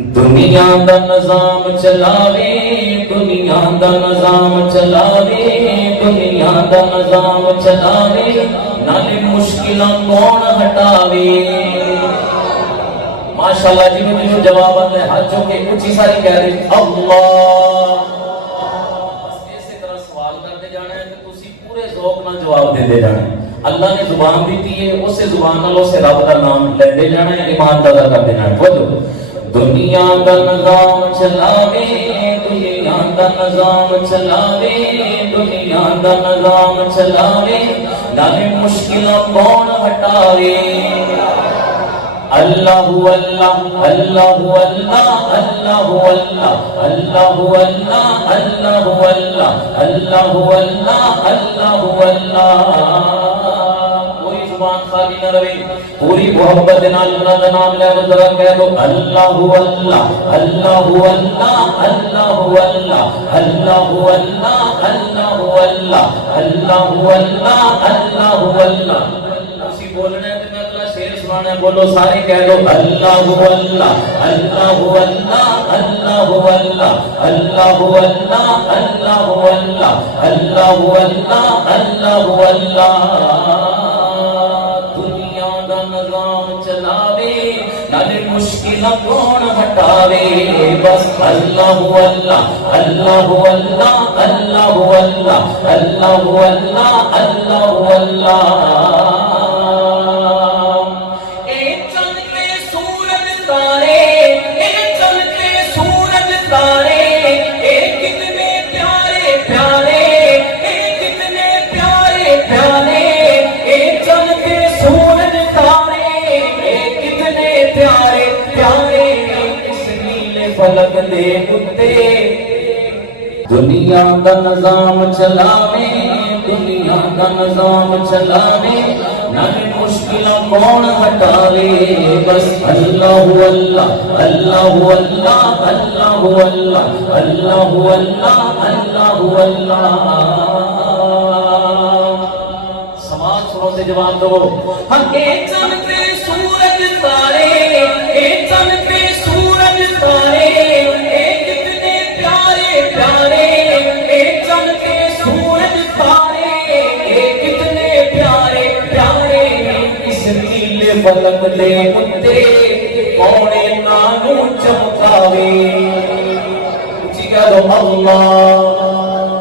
دنیا دا نظام چلاوے، دنیا دا نظام چلاوے، دنیا دا نظام چلاوے، نالے مشکلاں کون ہٹاوے۔ ماشاءاللہ جی مجھے جواب آتا ہے ہاتھ چوکے اونچی ساری کہہ رہے اللہ۔ بس اسی طرح سوال کرتے جانا ہے کہ تسی پورے ذوق نال جواب دے جانا ہے۔ اللہ نے زبان دیتی ہے، اسے زبان نال اسے رب دا نام لیندے جانا ہے، ایمان پیدا کرتے جانا ہے۔ بولو دنیا دا نظام چلاوے، دنیا دا نظام چلاوے، دنیا دا نظام چلاوے، نالے مشکلاں کون ہٹاوے۔ اللہ اللہ اللہ اللہ اللہ اللہ اللہ اللہ اللہ اللہ اللہ اللہ اللہ۔ کوئی زبان خالی نہ رہے، پوری محبت نال اللہ کا نام لے کے ذرا کہہ دو اللہ اللہ اللہ اللہ اللہ اللہ اللہ اللہ اللہ اللہ اللہ اللہ اللہ۔ اسی بولنا ہے بولو سارے کہہ دو اللہ اللہ اللہ اللہ اللہ اللہ اللہ اللہ اللہ اللہ اللہ اللہ اللہ۔ دنیا دا نظام چلاوے، نالے مشکلاں کون ہٹاوے، بس اللہ اللہ اللہ اللہ اللہ اللہ اللہ اللہ اللہ اللہ۔ فلک دے کتے دنیا دا نظام چلاوے، دنیا دا نظام چلاوے، نالے مشکلاں کون ہٹاوے، بس اللہ اللہ اللہ اللہ اللہ اللہ اللہ اللہ اللہ۔ سماج سنو سے جواب دو ہم اے چند پہ سورج تارے، اے چند پہ سورج تارے، اے کتنے پیارے پیارے، اے چند پہ سورج تارے، اے کتنے پیارے پیارے، اس نیلے فلک دے اتے کون نانو چمکاوے۔ اچھی کہہ دو اللہ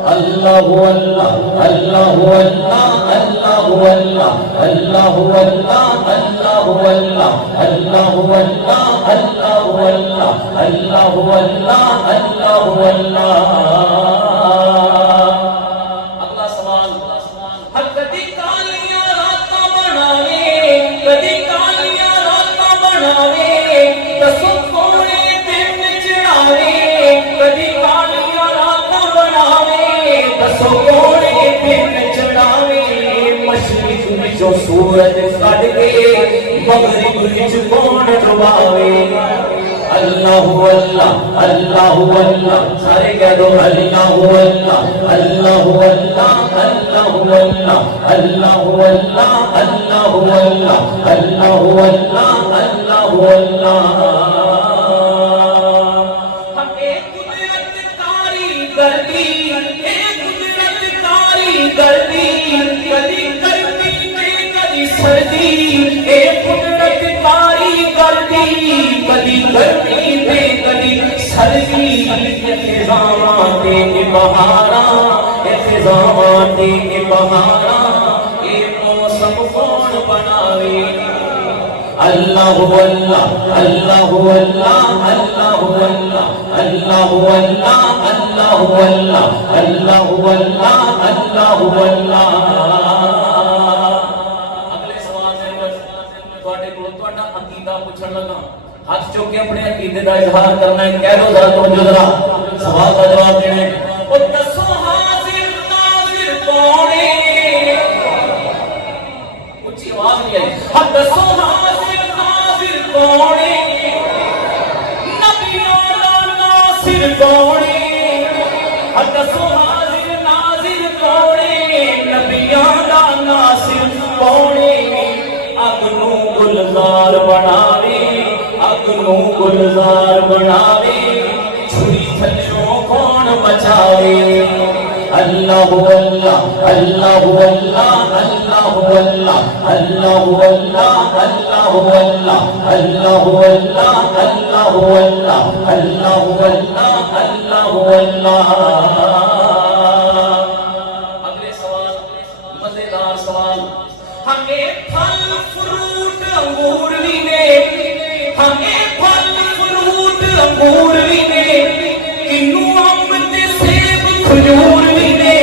اللہ اللہ اللہ اللہ اللہ اللہ اللہ اللہ اللہ اللہ اللہ اللہ اللہ اللہ اللہ۔ اگلا سوال، کدی کالیاں راتاں بناوے، کدی کالیاں راتاں بناوے، دسو کونے دن چڑھاوے، کدی کالیاں راتاں بناوے، دسو کونے دن چڑھاوے، مشرق وچوں سورج کڈ کے مغرب وچ کون ڈباوے۔ اللہ اللہ اللہ اللہ، سارے کہہ دو اللہ اللہ اللہ اللہ اللہ اللہ اللہ اللہ اللہ اللہ اللہ اللہ اللہ۔ اللہ اللہ اللہ اللہ اللہ اللہ اللہ اللہ اللہ اللہ اللہ۔ اگلے سوال سے تواڈے کول تواڈا عقیدہ پوچھن لگا، ہاتھ چوک کے اپنے عقیدے کا اظہار کرنا ہے، کہہ دو ذرا توجہ ذرا سوال کا جواب دینا ہے۔ او دسو حاضر ناظر کون ہے، اونچی آواز نہیں آئی، ہاں دسو حاضر ناظر کون ہے، نبیوں دا ناصر کون ہے، ہاں دسو حاضر ناظر کون ہے، نبیوں دا ناصر کون ہے، اگ نو گلزار بناوے، اگ نو نو گلزار بناوے چھری تھلوں کون بچاوے اللہ اللہ اللہ اللہ اللہ اللہ اللہ اللہ اللہ اللہ اللہ اللہ اللہ اللہ اللہ اللہ اگلے سوال مزیدار سوال ہمیں پھل فروٹ انگور لینے ہمیں پھل فروٹ انگور لینے کنو امب تے سیب کھجور لینے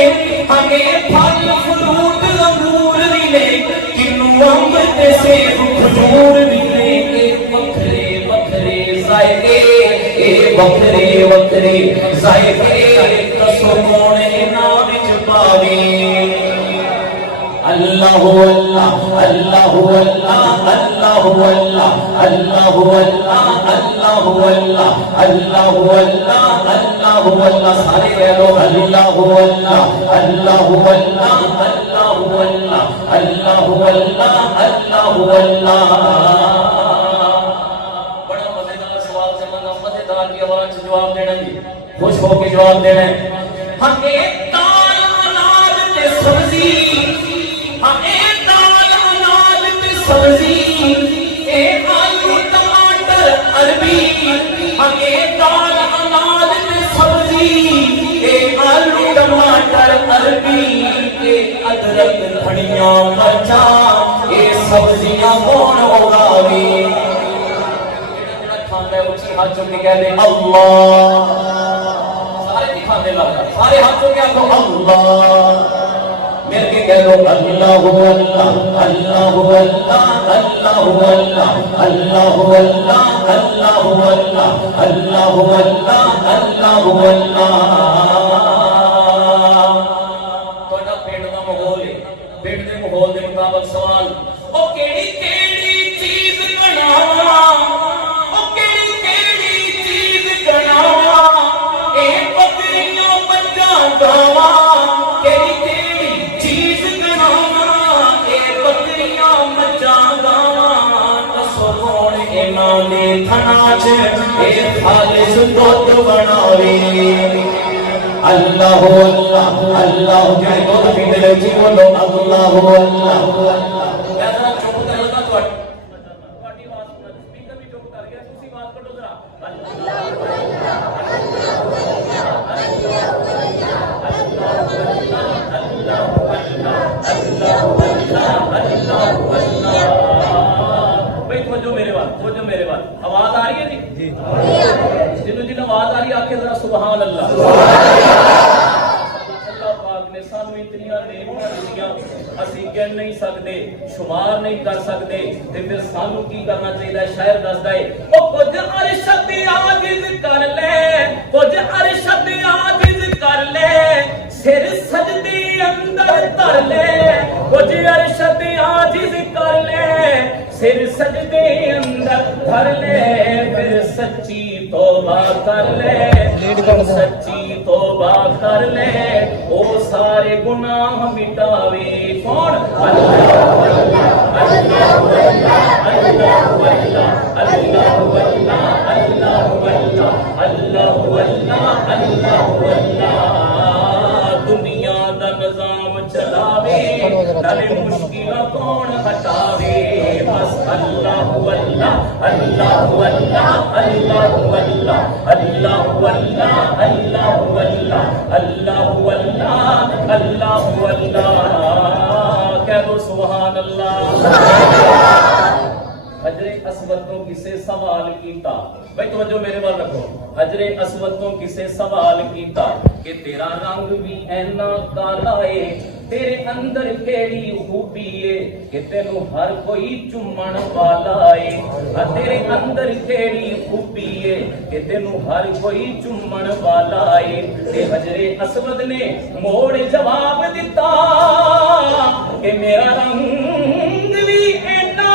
ہمیں پھل فروٹ انگور لینے کنو امب تے سیب کھجور لینے اے وکھرے وکھرے ذائقے اے وکھرے وکھرے ذائقے دسو کون انہاں وچ پاوے اللہ اللہ اللہ اللہ اللہ اللہ اللہ اللہ اللہ اللہ اللہ اللہ سارے کہہ لو اللہ اللہ اللہ اللہ اللہ اللہ اللہ اللہ بڑا مزیدار سوال سے بنا مزیدار کی آواز سے جواب دینا جی خوش ہو کے جواب دینا ہمیں دال اناج تے سبزی ہمیں دال اناج تے سبزی اے آلو ٹماٹر عربی ہمیں دال اناج تے سبزی اے آلو ٹماٹر عربی اے ادرک دھنیا مرچاں اے سبزیاں کون اگاوے کھاندے اچھی ہاتھ چک کے کہہ دے اللہ سارے نہیں کھاندے لگا سارے ہاتھ چک کے کہو اللہ مل کے کہہ لو اللہ اللہ اللہ اللہ اللہ اللہ اللہ اللہ اللہ اللہ اللہ اللہ تھوڑا پیٹ دا ماحول ہے پیٹ دے ماحول دے مطابق سوال او کیڑی کیڑی چیز بناواں او کیڑی کیڑی چیز بناواں اے بکریاں بچاں گاواں خالص دودھ بناوے اللہ اللہ اللہ جڑے دودھ پیندے لے جی بولو اللہ اللہ ذرا چپ کر لگا تواڈی آواز سن سپیکر بھی چپ کر گیا تسی آواز کڈو ذرا آواز آ رہی ہے جی جنہوں جن آواز آ رہی ہے آکھے ذرا سبحان اللہ اللہ پاک نے سانو اتنی نعمتاں دتیاں اسی گن نہیں سکدے شمار نہیں کر سکدے تے پھر سانو کی کرنا چاہیے شاعر دسدا ہے او کچھ عرش تے عاجز کر لے کچھ عرش تے عاجز کر لے سر سجدے اندر دھر لے کچھ عرش تے عاجز کر لے سر سجدے اندر دھر لے پھر سچی توبہ کر لے سچی توبہ کر لے او سارے گناہ مٹاوے کون اللہ اللہ اللہ اللہ اللہ اللہ اللہ دنیا دا نظام چلاوے نالے مشکل کون ہٹاوے بس اللہ اللہ اللہ اللہ اللہ اللہ اللہ اللہ اللہ اللہ اللہ کہہ دو سبحان اللہ حجر اسود کو کسے سوال کیتا بھائی توجہ میرے وال رکھو حجر اسود کو کسے سوال کیتا کہ تیرا رنگ بھی اینا کالا ہے تیرے اندر کیڑی خوبی ہے کہ تینوں ہر کوئی چمن والا ہے تیرے اندر کیڑی خوبی ہے کہ تینوں ہر کوئی چمن والا ہے تے حجر اسود نے موڑ جواب دیتا کہ میرا رنگ بھی اینا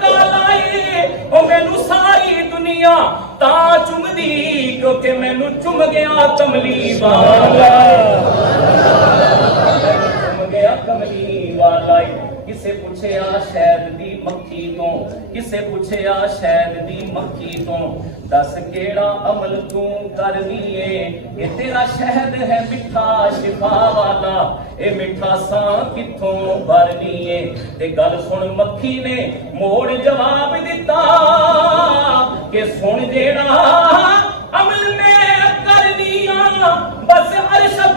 کالا ہے او مینوں ساری دنیا تا چم دی کیونکہ مینوں چم گیا کملی والا چم گیا کملی والا ਕਿਸੇ ਪੁੱਛਿਆ ਸ਼ਹਿਦ ਦੀ ਮੱਖੀ ਤੋਂ, ਕਿਸੇ ਪੁੱਛਿਆ ਸ਼ਹਿਦ ਦੀ ਮੱਖੀ ਤੋਂ, ਦੱਸ ਕਿਹੜਾ ਅਮਲ ਤੂੰ ਕਰਨੀ ਏ, ਇਹ ਤੇਰਾ ਸ਼ਹਿਦ ਹੈ ਮਿੱਠਾ ਸ਼ਿਫਾ ਵਾਲਾ, ਇਹ ਮਿੱਠਾ ਸਾਂ ਕਿੱਥੋਂ ਭਰਨੀ ਏ। ਤੇ ਗੱਲ ਸੁਣ ਮੱਖੀ ਨੇ ਮੋੜ ਜਵਾਬ ਦਿੱਤਾ ਕਿ ਸੁਣ ਜਿਹੜਾ ਅਮਲ ਮੈਂ ਕਰਨੀਆਂ, ਬਸ ਅਰਸ਼ਦ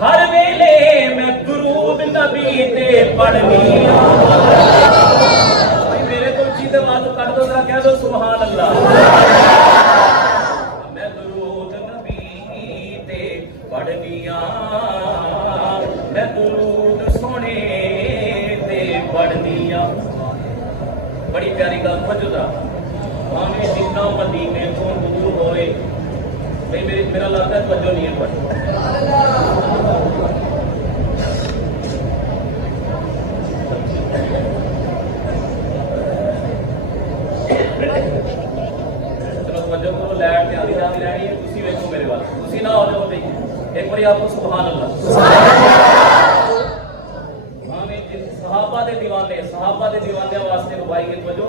ਹਰ ਵੇਲੇ ਮੈਂ ਦਰੂਦ ਨਬੀ ਤੇ ਪੜਨੀਆਂ। ਭਾਈ ਮੇਰੇ ਤੋਂ ਚੀਜ਼ ਬਾਤ ਕੱਢ ਦੋ, ਜਰਾ ਕਹਿ ਦੋ ਸੁਭਾਨ ਅੱਲਾਹ। ਮੈਂ ਦਰੂਦ ਨਬੀ ਤੇ ਪੜਨੀਆਂ, ਮੈਂ ਦਰੂਦ ਸੋਹਣੇ ਤੇ ਪੜਨੀਆਂ। ਬੜੀ ਪਿਆਰੀ ਗੱਲ ਵਜੂਦਾ, ਭਾਵੇਂ ਜਿੰਨਾ ਮਦੀਨੇ ਤੋਂ ਦੂਰ ਹੋਏ। بھائی میرا لگتا ہے توجہ نہیں ہے پر چلو توجہ کرو، لائٹ دھیان دی رہنی ہے، تسی ویکھو میرے وال، تسی نہ ہو جاؤ بھائی ایک بار آپ کو سبحان اللہ۔ بھاویں صحابہ دے دیوانے واسطے بھائی کے توجہ،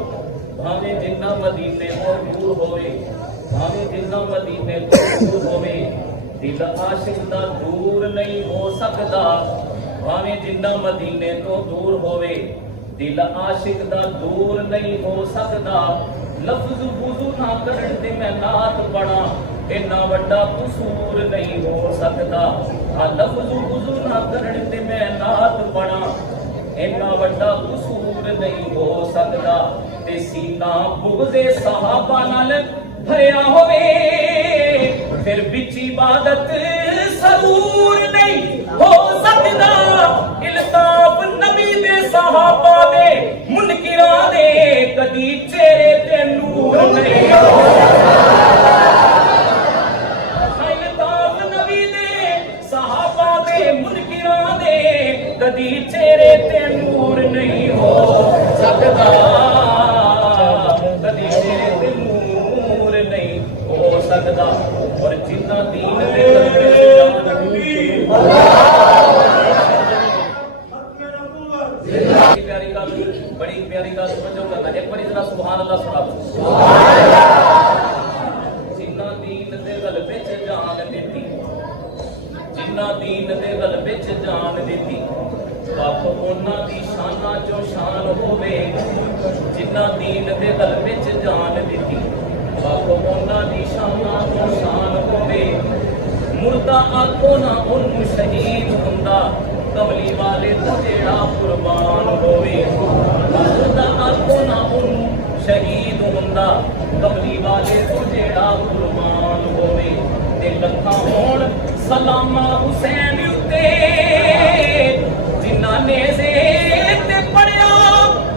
بھاویں جنہ مدینے تو دور ہوئے، بھاویں جنہ مدینے تو دور ہوئے، دل عاشق دا دور نہیں ہو سکتا، بھاویں جنہ مدینے تو دور ہوئے، دل عاشق دا دور نہیں ہو سکتا، لفظ وضو نہ کرن تے میں نعت پڑھاں اینا وڈا قصور نہیں ہو سکتا، لفظ وضو نہ کرن تے میں نعت پڑھاں اینا وڈا قصور نہیں ہو سکتا، تے سینہ بغض صحابہ نال بھریا ہوئے، پھر بچ عبادت سرور نہیں ہو سکتا، الطاف نبی دے صحابہ دے منکراں دے کدی چہرے تے نور نہیں ہو سکتا، الطاف نبی دے صحابہ دے منکراں دے کدی چہرے تے نور نہیں ہو سکتا، کدی چہرے تے نور نہیں ہو سکتا، اور جنہ دین دے بڑی پیاری گل سمجھو کرنا، ایک بار ذرا سبحان اللہ سنا دو۔ جنہ دین دے غلبے چ جان دیتی، جنہ دین دے غلبے چ جان دیتی، رب انہاں دی شاناں چوں شان ہووے، جنہ دین دے غلبے چ جان دیتی، رب انہاں دی شاناں چوں شان ہووے، مردہ آکھو نہ اونوں شہید ہوندا، کملی والے تو جیڑا قربان ہووے، مردہ آکھو نہ اونوں شہید ہوندا، کملی والے تو جیڑا قربان ہووے، تے لکھاں ہون سلامہ حسین اُتے جنہاں نے تے پڑھیا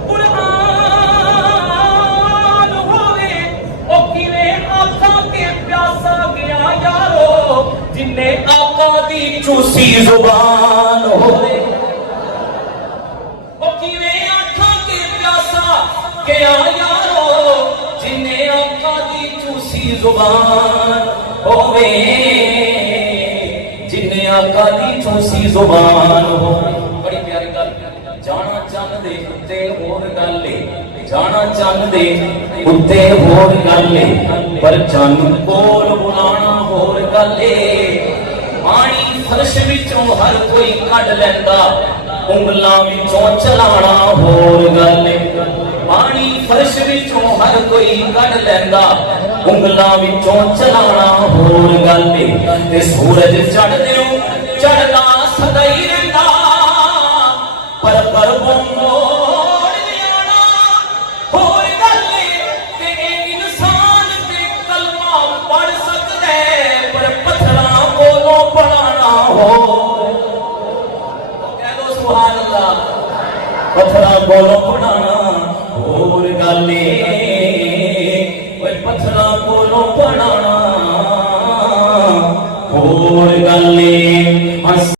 قرآن ہووے، او کیویں آقا کے پیاسا گیا یارو، جنہیں آقا دی چوسی زبان ہوئے، او کیویں آقا کے پیاسا گیا یارو، جنہیں آقا دی چوسی زبان ہوئے، جنہیں آقا دی چوسی زبان ہوئے۔ بڑی پیاری گل، جانا چند دے اتے ہور گلے، جانا چند دے اتے ہور گلے، پر چند کول بلانا ہور گلے، پانی فرش وچوں ہر کوئی کڈ لیندا، انگلاں وچوں چلانا ہور گلے، پانی فرش وچوں ہر کوئی کڈ لیندا، انگلاں وچوں چلانا ہور گلے، تے سورج چڑھدیوں چڑھدا سدا ہی رہندا، پر موڑ لیانا ہور گلے، تے انسان تے کلمہ پڑھ سکدے پر پتھراں کولوں پڑھانا ہو، کہہ دو سبحان اللہ، پتھراں کولوں پڑھانا